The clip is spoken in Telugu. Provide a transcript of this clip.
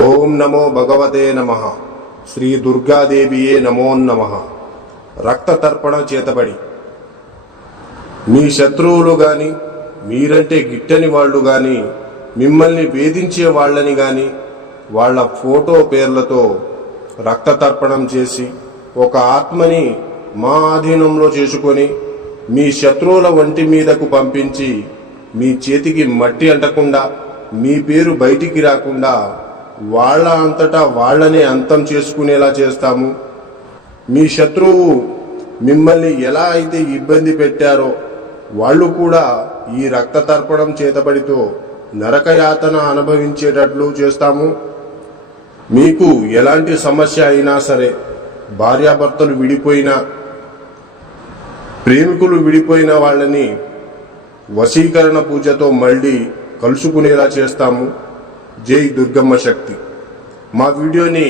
ఓం నమో భగవతే నమః. శ్రీ దుర్గాదేవియే నమో నమః. రక్త తర్పణ చేతబడి మీ శత్రువులు గాని, మీరంటే గిట్టని వాళ్ళు గాని, మిమ్మల్ని వేధించే వాళ్ళని గాని వాళ్ళ ఫోటో పేర్లతో రక్త తర్పణం చేసి ఒక ఆత్మని మా ఆధీనంలో చేసుకొని మీ శత్రువుల వంటి మీదకు పంపించి మీ చేతికి మట్టి అంటకుండా, మీ పేరు బయటికి రాకుండా వాళ్ళ అంతటా వాళ్ళనే అంతం చేసుకునేలా చేస్తాము. మీ శత్రువు మిమ్మల్ని ఎలా అయితే ఇబ్బంది పెట్టారో వాళ్ళు కూడా ఈ రక్త తర్పణం చేతబడితో నరకయాతన అనుభవించేటట్లు చేస్తాము. మీకు ఎలాంటి సమస్య అయినా సరే, భార్యాభర్తలు విడిపోయినా, ప్రేమికులు విడిపోయిన వాళ్ళని వశీకరణ పూజతో మళ్ళీ కలుసుకునేలా చేస్తాము. జై దుర్గమ్మ శక్తి. మా వీడియోని